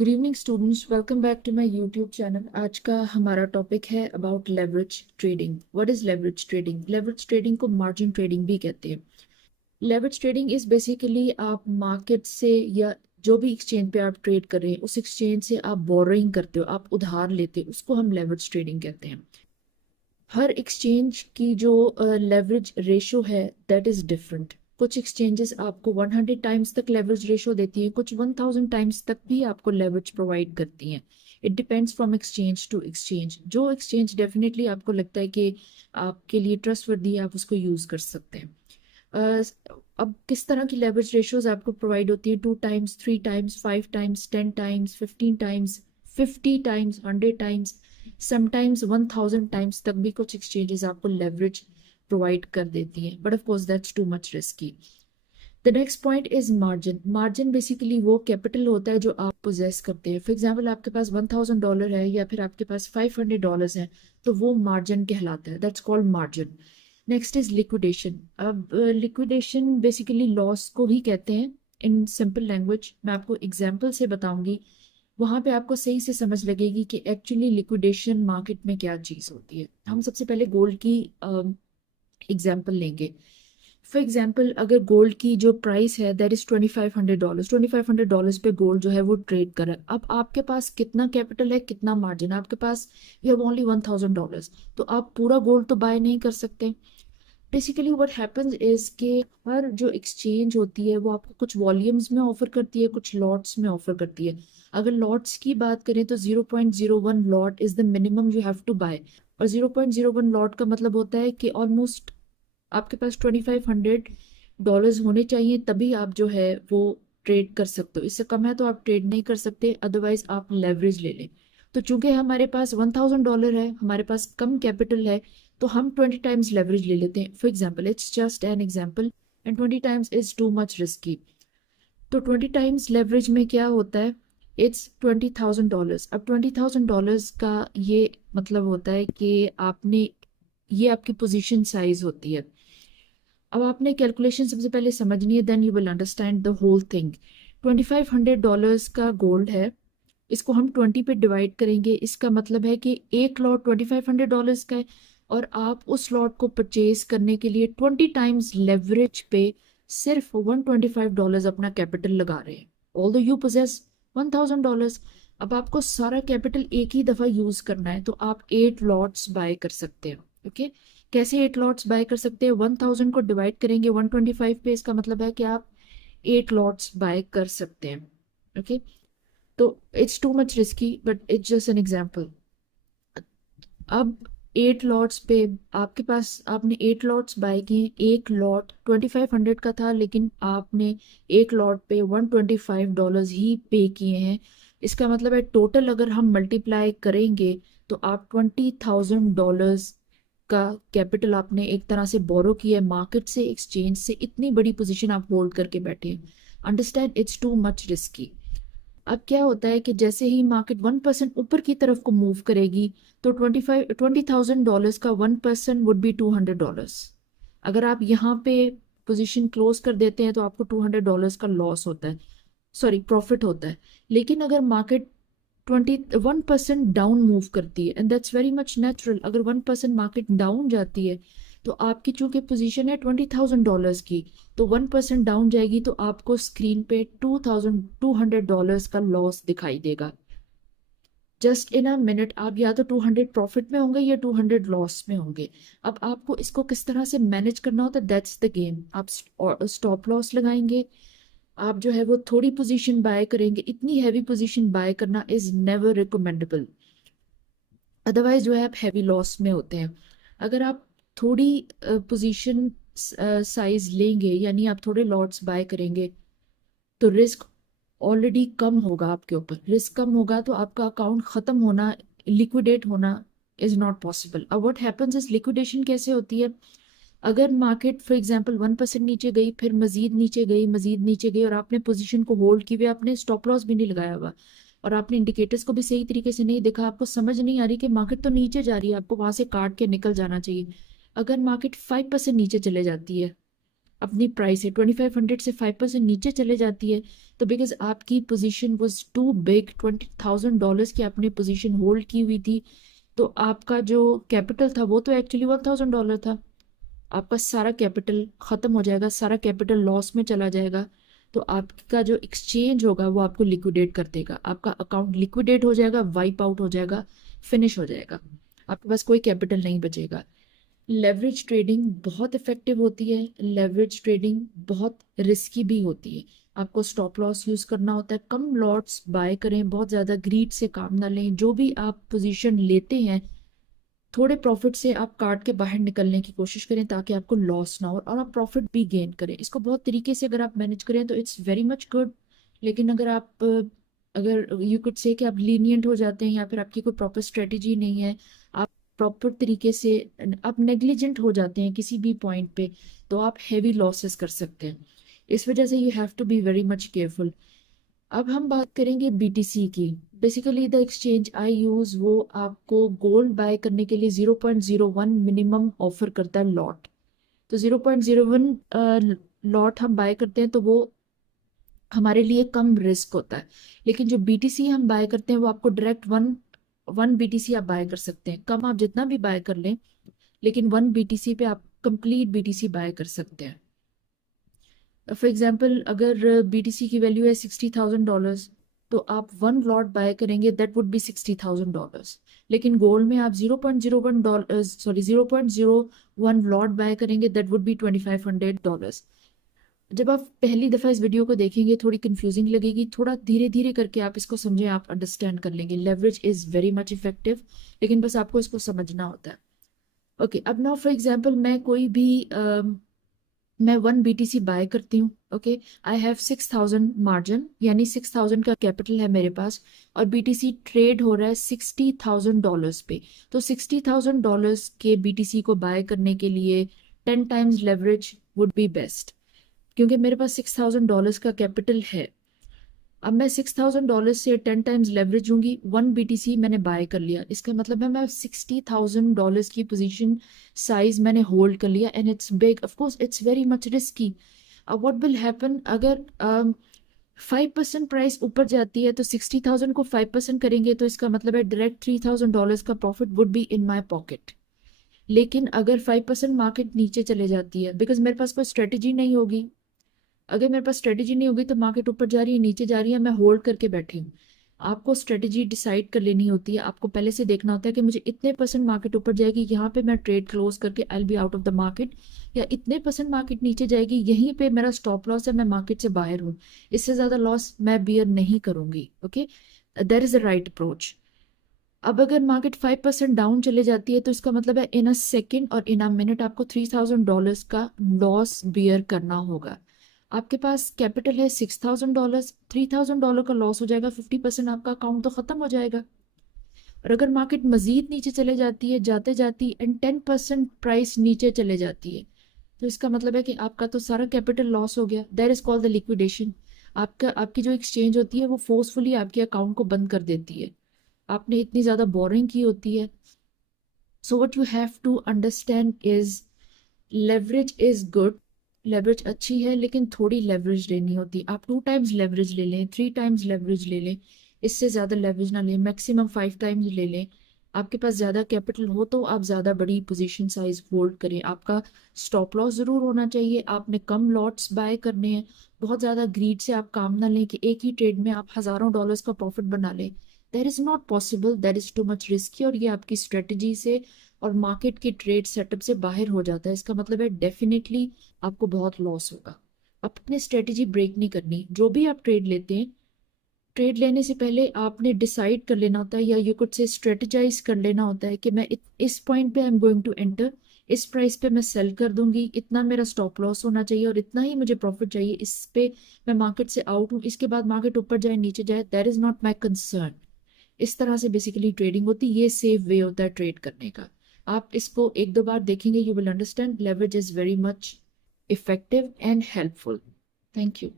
Good evening students, welcome back to my YouTube channel. आज का हमारा टॉपिक है about leverage trading. What is leverage trading? Leverage trading को margin trading भी कहते हैं। लेवरेज ट्रेडिंग इज बेसिकली आप मार्केट से या जो भी एक्सचेंज पे आप ट्रेड कर रहे हैं उस एक्सचेंज से आप बोरोइंग करते हो, आप उधार लेते हो, उसको हम लेवरेज ट्रेडिंग कहते हैं। हर एक्सचेंज की जो लेवरेज रेशो है दैट इज डिफरेंट। कुछ एक्सचेंजेस आपको 100 टाइम्स तक लेवरेज रेशो देती हैं, कुछ 1000 टाइम्स तक भी आपको लेवरेज प्रोवाइड करती हैं। It depends from exchange to exchange. जो एक्सचेंज डेफिनेटली आपको लगता है कि आपके लिए ट्रस्टवर्दी है, आप उसको यूज कर सकते हैं। अ, अब किस तरह की लेवरेज रेशोज आपको प्रोवाइड होती है? 2 times, 3 times, 5 times, 10 times, 15 times, 50 times, 100 times, sometimes 1000 times तक भी कुछ एक्सचेंजेस आपको लेवरेज प्रोवाइड कर देती हैं, but of course that's too much risky. The next point is margin. Margin basically वो कैपिटल होता है जो आप पोजेस करते हैं। फॉर एग्जाम्पल, आपके पास $1000 है या फिर आपके पास $500 है, तो वो मार्जिन कहलाता है, that's called margin. Next is liquidation. अब लिक्विडेशन बेसिकली लॉस को ही कहते हैं इन सिंपल लैंग्वेज। मैं आपको एग्जाम्पल से बताऊंगी, वहां पे आपको सही से समझ लगेगी कि एक्चुअली लिक्विडेशन मार्केट में क्या चीज होती है। हम सबसे पहले गोल्ड की एग्जाम्पल लेंगे। फॉर एग्जाम्पल, अगर गोल्ड की जो प्राइस है दैट इज $2500, $2500 पे गोल्ड जो है वो ट्रेड कर रहा है। अब आपके पास कितना कैपिटल है, कितना मार्जिन? आपके पास यू हैव ओनली $1000, तो आप पूरा गोल्ड तो बाय नहीं कर सकते। बेसिकली व्हाट हैपेंस इज कि हर जो एक्सचेंज होती है वो आपको कुछ वॉल्यूम्स में ऑफर करती है, कुछ लॉट्स में ऑफर करती है। अगर लॉट्स की बात करें तो 0.01 lot is the minimum you have to buy. और 0.01 लॉट का मतलब होता है कि ऑलमोस्ट आपके पास $2500 होने चाहिए, तभी आप जो है वो ट्रेड कर सकते हो। इससे कम है तो आप ट्रेड नहीं कर सकते, अदरवाइज आप लेवरेज ले लें। तो चूंकि हमारे पास $1000 है, हमारे पास कम कैपिटल है, तो हम 20 टाइम्स लेवरेज ले लेते हैं। For example, it's just an example, and 20 times is too much risky. तो 20 टाइम्स लेवरेज में क्या होता है? इट्स $20,000। अब $20,000 का ये मतलब होता है कि आपने, ये आपकी पोजीशन साइज होती है। अब आपने कैलकुलेशन सबसे पहले समझनी है, then you will understand the whole thing. $2500 का गोल्ड है, इसको हम 20 पे डिवाइड करेंगे। इसका मतलब है कि एक लॉट $2500 का है, और आप उस लॉट को परचेज करने के लिए 20 टाइम्स लेवरेज पे सिर्फ $125 अपना कैपिटल लगा रहे हैं, ऑल्दो यू पोजेस $1000। अब आपको सारा कैपिटल एक ही दफा यूज करना है, तो आप 8 लॉट्स बाय कर सकते हो। ओके, कैसे 8 लॉट्स बाय कर सकते हैं? 1000 को डिवाइड करेंगे 125 पे, इसका मतलब है कि आप 8 लॉट्स बाय कर सकते हैं। ओके, तो it's too much risky but it's just an example. अब 8 लॉट्स पे आपके पास, आपने 8 लॉट्स बाय किए। एक लॉट 2500 का था, लेकिन आपने एक लॉट पे $125 ही पे किए हैं। इसका मतलब है टोटल अगर हम मल्टीप्लाई करेंगे तो आप $20,000 का कैपिटल आपने एक तरह से बोरो किया है मार्केट से, एक्सचेंज से। इतनी बड़ी पोजीशन आप होल्ड करके बैठे हैं। Understand, it's too much risky. अब क्या होता है कि जैसे ही मार्केट 1% ऊपर की तरफ को मूव करेगी, तो $20,000 का 1% वुड बी $200। अगर आप यहाँ पे पोजीशन क्लोज कर देते हैं तो आपको $200 का लॉस होता है, सॉरी प्रॉफिट होता है। लेकिन अगर मार्केट 1% डाउन मूव करती है, and that's very much natural, अगर 1% मार्केट डाउन जाती है तो आपकी चूंकि पोजीशन है $20,000 की, तो 1% डाउन जाएगी तो आपको स्क्रीन पे $2,200 का लॉस दिखाई देगा। जस्ट इन अ मिनट आप या तो 200 प्रॉफिट में होंगे या 200 लॉस में होंगे। अब आपको इसको किस तरह से मैनेज करना होता है, दैट्स द गेम। आप स्टॉप लॉस लगाएंगे, आप जो है वो थोड़ी पोजीशन बाय करेंगे। इतनी हैवी पोजीशन बाय करना इज नेवर रिकमेंडेबल, अदरवाइज जो है आप हैवी लॉस में होते हैं। अगर आप थोड़ी पोजीशन साइज लेंगे, यानी आप थोड़े लॉट्स बाय करेंगे, तो रिस्क ऑलरेडी कम होगा आपके ऊपर। रिस्क कम होगा तो आपका अकाउंट खत्म होना, लिक्विडेट होना इज नॉट पॉसिबल। अब व्हाट हैपेंस इज, लिक्विडेशन कैसे होती है? अगर मार्केट फॉर एग्जांपल 1% नीचे गई, फिर मजीद नीचे गई, मजीद नीचे गई, और आपने पोजीशन को होल्ड की हुई, आपने स्टॉप लॉस भी नहीं लगाया हुआ, और आपने इंडिकेटर्स को भी सही तरीके से नहीं देखा, आपको समझ नहीं आ रही कि मार्केट तो नीचे जा रही है, आपको वहां से काट के निकल जाना चाहिए। अगर मार्केट 5% नीचे चले जाती है, अपनी प्राइस है 2500 से 5% नीचे चले जाती है, तो बिकॉज आपकी पोजीशन वाज टू बिग, $20,000 की आपने पोजीशन होल्ड की हुई थी, तो आपका जो कैपिटल था वो तो एक्चुअली $1,000 था, आपका सारा कैपिटल ख़त्म हो जाएगा, सारा कैपिटल लॉस में चला जाएगा। तो आपका जो एक्सचेंज होगा वो आपको लिक्विडेट कर देगा, आपका अकाउंट लिक्विडेट हो जाएगा, वाइप आउट हो जाएगा, फिनिश हो जाएगा, आपके पास कोई कैपिटल नहीं बचेगा। लेवरेज ट्रेडिंग बहुत इफेक्टिव होती है, लेवरेज ट्रेडिंग बहुत रिस्की भी होती है। आपको स्टॉप लॉस यूज करना होता है, कम लॉट्स बाय करें, बहुत ज़्यादा ग्रीड से काम ना लें, जो भी आप पोजीशन लेते हैं थोड़े प्रॉफिट से आप काट के बाहर निकलने की कोशिश करें ताकि आपको लॉस ना हो और आप प्रॉफिट भी गेन करें। इसको बहुत तरीके से अगर आप मैनेज करें तो इट्स वेरी मच गुड। लेकिन अगर यू कुड से कि आप लीनियंट हो जाते हैं या फिर आपकी कोई प्रॉपर स्ट्रेटेजी नहीं है, आप प्रॉपर तरीके से आप नेग्लिजेंट हो जाते हैं किसी भी पॉइंट पे, तो आप हैवी लॉसेस कर सकते हैं। इस वजह से you have to be very much careful. अब हम बात करेंगे बीटीसी की। Basically the exchange I use वो आपको गोल्ड बाय करने के लिए 0.01 मिनिमम ऑफर करता है लॉट। तो 0.01 लॉट हम बाय करते हैं तो वो हमारे लिए कम रिस्क होता है। लेकिन जो बीटीसी हम बाय करते हैं वो आपको डायरेक्ट वन वन बीटीसी आप बाय कर सकते हैं, कम आप जितना भी बाय कर लें, लेकिन वन बीटीसी पे आप कंप्लीट बीटीसी बाय कर सकते हैं। फॉर एग्जाम्पल अगर बीटीसी की वैल्यू है $60,000, तो आप वन लॉट बाय करेंगे दैट वुड बी $60,000। लेकिन गोल्ड में आप $0.01 लॉट बाय करेंगे दैट वुड बी $2,500। जब आप पहली दफ़ा इस वीडियो को देखेंगे थोड़ी कंफ्यूजिंग लगेगी, थोड़ा धीरे धीरे करके आप इसको समझें, आप अंडरस्टैंड कर लेंगे। Leverage is very much effective, लेकिन बस आपको इसको समझना होता है। ओके, अब नाउ फॉर एग्जाम्पल मैं वन बीटीसी बाय करती हूँ। ओके, आई हैव 6,000 मार्जिन, यानी 6,000 का कैपिटल है मेरे पास, और बीटीसी ट्रेड हो रहा है $60,000 पे। तो $60,000 के बीटीसी को बाय करने के लिए 10 times leverage would be best, क्योंकि मेरे पास $6,000 का कैपिटल है। अब मैं $6,000 से 10 टाइम्स लेवरेज होंगी, वन बीटीसी मैंने बाय कर लिया, इसका मतलब है मैं $60,000 की पोजीशन साइज मैंने होल्ड कर लिया, and it's big, of course it's very much risky. अब व्हाट विल हैपन अगर 5% प्राइस ऊपर जाती है, तो 60,000 को 5% करेंगे तो इसका मतलब है डायरेक्ट $3,000 का profit would be in my pocket. लेकिन अगर 5% मार्केट नीचे चले जाती है, बिकॉज मेरे पास कोई स्ट्रेटेजी नहीं होगी, अगर मेरे पास स्ट्रेटेजी नहीं होगी तो मार्केट ऊपर जा रही है नीचे जा रही है, मैं होल्ड करके बैठी हूँ। आपको स्ट्रेटेजी डिसाइड कर लेनी होती है, आपको पहले से देखना होता है कि मुझे इतने परसेंट मार्केट ऊपर जाएगी, यहाँ पे मैं ट्रेड क्लोज करके I will be out of the market, या इतने परसेंट मार्केट नीचे जाएगी, यहीं पे मेरा स्टॉप लॉस है, मैं मार्केट से बाहर हूँ, इससे ज़्यादा लॉस मैं बियर नहीं करूँगी। Okay, that is the right approach. अब अगर मार्केट 5% डाउन चले जाती है तो इसका मतलब है इन अ सेकेंड और इन अ मिनट आपको $3,000 का लॉस बियर करना होगा। आपके पास कैपिटल है $6,000, $3,000 का लॉस हो जाएगा, 50% आपका अकाउंट तो खत्म हो जाएगा। और अगर मार्केट मजीद नीचे चले जाती है, जाते जाती एंड 10% प्राइस नीचे चले जाती है, तो इसका मतलब है कि आपका तो सारा कैपिटल लॉस हो गया। That is called the liquidation. आपकी जो एक्सचेंज होती है वो फोर्सफुली आपके अकाउंट को बंद कर देती है, आपने इतनी ज़्यादा बोरिंग की होती है। So what you have to understand is leverage is good, leverage अच्छी है, लेकिन थोड़ी लेवरेज लेनी होती है। आप 2 टाइम्स लेवरेज ले लें, 3 टाइम्स लेवरेज ले लें, इससे ज़्यादा लेवरेज ना लें, मैक्सिमम 5 टाइम्स ले लें। आपके पास ज़्यादा कैपिटल हो तो आप ज़्यादा बड़ी पोजीशन साइज होल्ड करें। आपका स्टॉप लॉस ज़रूर होना चाहिए, आपने कम लॉट्स बाय करने हैं, बहुत ज़्यादा ग्रीड से आप काम ना लें कि एक ही ट्रेड में आप हज़ारों डॉलर्स का प्रॉफिट बना लें। That is not possible, that is too much risky, और ये आपकी स्ट्रेटजी से और मार्केट के ट्रेड सेटअप से बाहर हो जाता है। इसका मतलब है डेफिनेटली आपको बहुत लॉस होगा। अपनी स्ट्रेटजी ब्रेक नहीं करनी। जो भी आप ट्रेड लेते हैं, ट्रेड लेने से पहले आपने डिसाइड कर लेना होता है, या यू कुड से स्ट्रेटेजाइज कर लेना होता है कि मैं इस पॉइंट पे I am going to enter, इस प्राइस पे मैं सेल कर दूंगी, इतना मेरा स्टॉप लॉस होना चाहिए और इतना ही मुझे प्रॉफिट चाहिए, इस पे मैं मार्केट से आउट हूँ, इसके बाद मार्केट ऊपर जाए नीचे जाए that is not my concern. इस तरह से बेसिकली ट्रेडिंग होती है, ये सेफ वे होता है ट्रेड करने का। आप इसको एक दो बार देखेंगे, you will understand leverage is very much effective and helpful. Thank you.